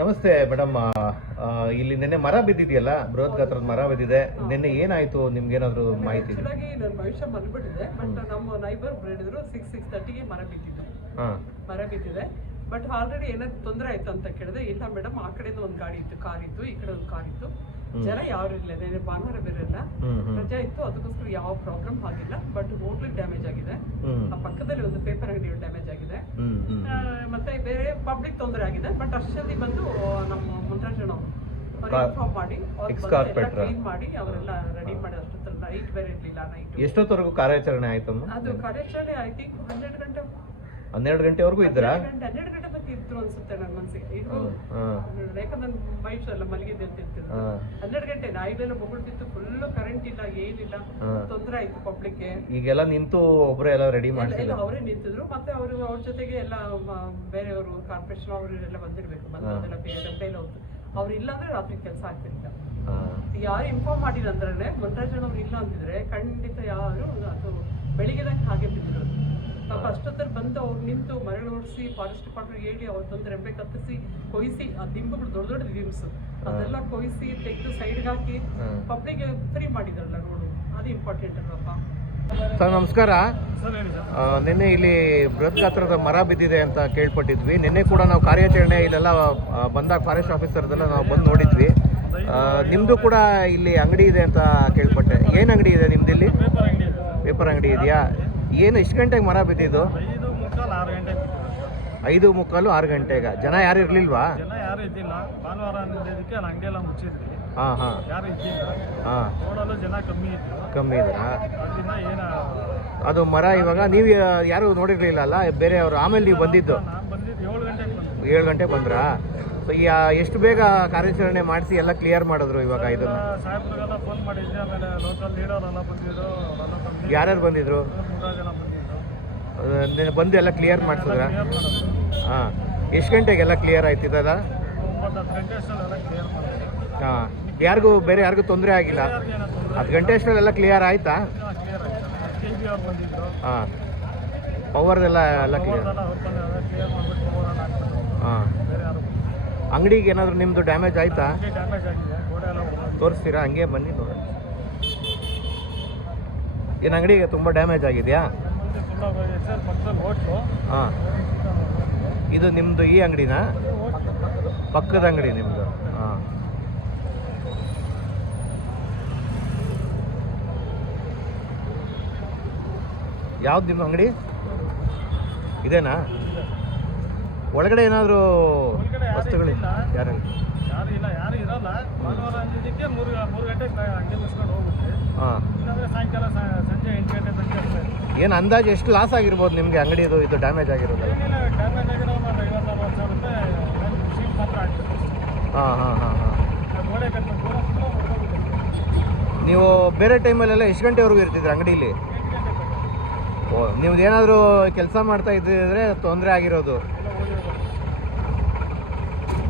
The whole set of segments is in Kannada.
ನಮಸ್ತೆ ಮೇಡಮ್. ಇಲ್ಲಿ ನಿನ್ನೆ ಮರ ಬಿದ್ದಿದೆಯಲ್ಲ, ಬೃಹತ್ ಗಾತ್ರದ ಮರ ಬಿದ್ದಿದೆ. ನಿನ್ನೆ ಏನಾಯ್ತು, ನಿಮ್ಗೇನಾದ್ರು ಮಾಹಿತಿ ಇದೆ? ನನ್ನ ಭವಿಷ್ಯ ಮಲ್ಬಿಟ್ಟಿದೆ. ಬಟ್ ನಮ್ಮ ನೈಬರ್ ಹೇಳಿದ್ರು 6:30ಗೆ ಮರ ಬಿದ್ದಿದೆ. ಮರ ಬಿದ್ದಿದೆ. ಬಟ್ ಆಲ್ರೆಡಿ ಏನಾದ್ರು ತೊಂದರೆ ಆಯ್ತು ಅಂತ ಕೇಳಿದೆ. ಇಲ್ಲ ಮೇಡಮ್, ಆ ಕಡೆಯಿಂದ ಒಂದು ಗಾಡಿ ಇತ್ತು, ಕಾರ್ ಇತ್ತು, ಈ ಕಡೆ ಒಂದು ಕಾರ್ ಇತ್ತು. ಜನ ಯಾರು ಇಲ್ಲ, ನೆನೆ ಭಾನುವಾರ ಬೇರೆ ಇಲ್ಲ, ರಜೆ ಇತ್ತು. ಅದಕ್ಕೋಸ್ಕರ ಯಾವ ಪ್ರಾಬ್ಲಮ್ ಆಗಿಲ್ಲ. ಬಟ್ ಹೋಟ್ಲಿಗೆ ಡ್ಯಾಮೇಜ್ ಆಗಿದೆ. ಆ ಪಕ್ಕದಲ್ಲಿ ಒಂದು ಪೇಪರ್ ಅಂಗಡಿ ಡ್ಯಾಮೇಜ್ ಆಗಿದೆ. ಮತ್ತೆ ಬೇರೆ ಪಬ್ಲಿಕ್ ತೊಂದರೆ ಆಗಿದೆ. ಬಟ್ ಅಷ್ಟೊಂದಿ ಬಂದು ನಮ್ಮ ಮುಂದ್ರಾಜಣ್ಣ ಇನ್ಫಾರ್ಮ್ ಮಾಡಿ ಕ್ಲೀನ್ ಮಾಡಿ ಅವರೆಲ್ಲ ರೆಡಿ ಮಾಡಿ. ಅಷ್ಟೊತ್ತರ ನೈಟ್ ಬೇರೆ ಇರ್ಲಿಲ್ಲ. ನೈಟ್ ಎಷ್ಟೊತ್ತವರೆಗೂ ಕಾರ್ಯಾಚರಣೆ ಆಯ್ತು? ಅದು ಕಾರ್ಯಾಚರಣೆ ಐ ಥಿಂಕ್ 12 ಗಂಟೆವರೆಗೂ ಇದ್ರಾ? 12 ಗಂಟೆ ಬಗ್ಗೆ ಇದ್ರು ಅನ್ಸುತ್ತೆ ನನ್ನ ಮನಸ್ಸಿಗೆ. ಇದು ಯಾಕಂದ್ರೆ ನನ್ನ ಭವಿಷ್ಯ ಎಲ್ಲ ಮಲಗಿದೆ ಅಂತ ಇರ್ತಿದ್ರು. 12 ಗಂಟೆ ನಾಯಿಲೆಲ್ಲ ಬೊಗಳ್ತಿತ್ತು. ಫುಲ್ ಕರೆಂಟ್ ಇಲ್ಲ, ಏನಿಲ್ಲ, ತೊಂದರೆ ಆಯ್ತು ಪಬ್ಲಿಕ್ಗೆ. ಈಗೆಲ್ಲ ನಿಂತು ಒಬ್ಬರೇ ಎಲ್ಲ ರೆಡಿ ಮಾಡಿ ಅವರೇ ನಿಂತಿದ್ರು. ಮತ್ತೆ ಅವರು ಅವ್ರ ಜೊತೆಗೆ ಎಲ್ಲ ಬೇರೆಯವರು ಕಾರ್ಪೊರೇಷನ್ ಅವರೆಲ್ಲ ಬಂದಿರ್ಬೇಕು. ಬಂದೆಲ್ಲ ಬೇರೆ ಅವ್ರು ಇಲ್ಲ ಅಂದ್ರೆ ರಾತ್ರಿ ಕೆಲಸ ಆಗ್ತಿರ್ಲಿಲ್ಲ. ಯಾರು ಇನ್ಫಾರ್ಮ್ ಮಾಡಿಲ್ಲ ಅಂದ್ರೆ ಮಂತ್ರಾಜನ್ ಅವ್ರು ಇಲ್ಲ ಅಂತಿದ್ರೆ ಖಂಡಿತ ಯಾರು ಅದು ಬೆಳಿಗ್ಗೆದಾಗ ಹಾಗೆ ಬಿದ್ದಿರೋದು. ಪಾಪ ಅಷ್ಟೊತ್ತಲ್ಲಿ ಬಂದು ಅವ್ರು ನಿಂತು ಮರಳು ಓಡಿಸಿ ಫಾರೆಸ್ಟ್ ಡಿಪಾರ್ಟ್ಮೆಂಟ್ ಹೇಳಿ ಅವ್ರದ್ದೊಂದು ರೆಂಬೆ ಕತ್ತಿಸಿ ಕೊಯ್ಸಿ ಆ ದಿಂಬುಗಳು ದೊಡ್ಡ ದೊಡ್ಡ ದಿಂಬ್ಸ್ ಅದೆಲ್ಲ ಕೊಯ್ಸಿ ತೆಗೆದು ಸೈಡ್ಗೆ ಹಾಕಿ ಪಬ್ಲಿಕ್ ಫ್ರೀ ಮಾಡಿದ್ರಲ್ಲ ರೋಡು. ಅದು ಇಂಪಾರ್ಟೆಂಟ್ ಅಲ್ವಪ್ಪ. ಸರ್ ನಮಸ್ಕಾರ. ನಿನ್ನೆ ಇಲ್ಲಿ ಬೃಹತ್ ಗಾತ್ರದ ಮರ ಬಿದ್ದಿದೆ ಅಂತ ಕೇಳ್ಪಟ್ಟಿದ್ವಿ. ನಿನ್ನೆ ಕೂಡ ನಾವು ಕಾರ್ಯಾಚರಣೆ ಇದೆಲ್ಲ ಬಂದಾಗ ಫಾರೆಸ್ಟ್ ಆಫೀಸರ್ದೆಲ್ಲ ನಾವು ಬಂದು ನೋಡಿದ್ವಿ. ನಿಮ್ಮದು ಕೂಡ ಇಲ್ಲಿ ಅಂಗಡಿ ಇದೆ ಅಂತ ಕೇಳ್ಪಟ್ಟೆ. ಏನು ಅಂಗಡಿ ಇದೆ ನಿಮ್ದು ಇಲ್ಲಿ? ಪೇಪರ್ ಅಂಗಡಿ ಇದೆಯಾ? ಏನು ಎಷ್ಟು ಗಂಟೆಗೆ ಮರ ಬಿದ್ದಿದ್ದು? 5:45, 6 ಗಂಟೆಗೆ. ಜನ ಯಾರು ಇರ್ಲಿಲ್ವಾ? ಯಾರು ಇದ್ದಿಲ್ಲ. ಭಾನುವಾರ ಅಂದಿದ್ದಕ್ಕೆ ಅಂಗಡಿ ಎಲ್ಲ ಮುಚ್ಚಿದ್ವಿ. ಯಾರು ಇದ್ದಿಲ್ಲ. ನೋಡಲು ಜನ ಕಮ್ಮಿ ಇದ್ರಾ? ಅದು ಮರ ಇವಾಗ ನೀವು ಯಾರು ನೋಡಿರ್ಲಿಲ್ಲ ಅಲ್ಲ, ಬೇರೆಯವರು? ಆಮೇಲೆ ನೀವು ಬಂದಿದ್ದು 7 ಗಂಟೆಗೆ ಬಂದ್ರಾ? ಸೊ ಎಷ್ಟು ಬೇಗ ಕಾರ್ಯಾಚರಣೆ ಮಾಡಿಸಿ ಎಲ್ಲ ಕ್ಲಿಯರ್ ಮಾಡಿದ್ರು ಇವಾಗ ಇದನ್ನ? ಸಾಹೇಬ್ರಿಗೆಲ್ಲ ಫೋನ್ ಮಾಡಿದ್ದೆ. ಆಮೇಲೆ ಲೋಕಲ್ ಲೀಡರ್ ಎಲ್ಲ ಬಂದಿದ್ರು. ಯಾರ್ಯಾರು ಬಂದಿದ್ರು? ಬಂದು ಎಲ್ಲ ಕ್ಲಿಯರ್ ಮಾಡಿಸಿದ್ರ? ಎಷ್ಟು ಗಂಟೆಗೆಲ್ಲ ಕ್ಲಿಯರ್ ಆಯ್ತಿದ್ದದ? 9-10 ಗಂಟೆ ಅಷ್ಟೆಲ್ಲ ಕ್ಲಿಯರ್ ಮಾಡಿದ್ರು. ಯಾರಿಗೂ ಬೇರೆ ಯಾರಿಗೂ ತೊಂದರೆ ಆಗಿಲ್ಲ? 10 ಗಂಟೆ ಅಷ್ಟರಲ್ಲೆಲ್ಲ ಕ್ಲಿಯರ್ ಆಯ್ತಾ? ಪವರ್ದೆಲ್ಲ ಎಲ್ಲ ಕ್ಲಿಯರ್. ಅಂಗಡಿಗೆ ಏನಾದರೂ ನಿಮ್ಮದು ಡ್ಯಾಮೇಜ್ ಆಯ್ತಾ? ತೋರಿಸ್ತೀರಾ? ಹಂಗೆ ಬನ್ನಿ ನೋಡೋಣ. ಏನು ಅಂಗಡಿಗೆ ತುಂಬ ಡ್ಯಾಮೇಜ್ ಆಗಿದೆಯಾ? ಇದು ನಿಮ್ಮದು ಈ ಅಂಗಡಿನಾ? ಪಕ್ಕದ ಅಂಗಡಿ ನಿಮ್ಮದು? ಯಾವ್ದು ನಿಮ್ಮ ಅಂಗಡಿ? ಇದೇನಾ? ಒಳಗಡೆ ಏನಾದರೂ ವಸ್ತುಗಳು ಯಾರು ಇರಲ್ಲ. ಭಾನುವಾರ ಅಂದಿದ್ದಕ್ಕೆ 3 ಗಂಟೆಗೆ ಅಂಗಡಿ ಮುಚ್ಕೊಂಡು ಹೋಗುತ್ತೆ. ಇಲ್ಲಾಂದ್ರೆ ಸಾಯಂಕಾಲ ಸಂಜೆ 8 ಗಂಟೆ ತನಕ. ಏನು ಅಂದಾಜು ಎಷ್ಟು ಲಾಸ್ ಆಗಿರ್ಬೋದು ನಿಮಗೆ ಅಂಗಡಿದು ಇದು ಡ್ಯಾಮೇಜ್ ಆಗಿರೋದು? ಡ್ಯಾಮೇಜ್ ಆಗಿರೋ ಒಂದು 50-40 ಸಾವಿರ ರೂಪಾಯಿ ಶೀಟ್ ಮಾತ್ರ ಆಗ್ತದೆ. ಗೋಡೆ ಕಟ್ಟಬೇಕು. ನೀವು ಬೇರೆ ಟೈಮಲ್ಲೆಲ್ಲ ಎಷ್ಟು ಗಂಟೆವರೆಗೂ ಇರ್ತಿದ್ರಿ ಅಂಗಡೀಲಿ? ನೀವು ಏನಾದರೂ ಕೆಲಸ ಮಾಡ್ತಾ ಇದ್ದಿದ್ರೆ ತೊಂದರೆ ಆಗಿರೋದು.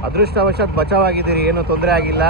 ಅದೃಷ್ಟವಶಾತ್ ಬಚಾವಾಗಿದ್ದೀರಿ, ಏನೂ ತೊಂದರೆ ಆಗಿಲ್ಲ.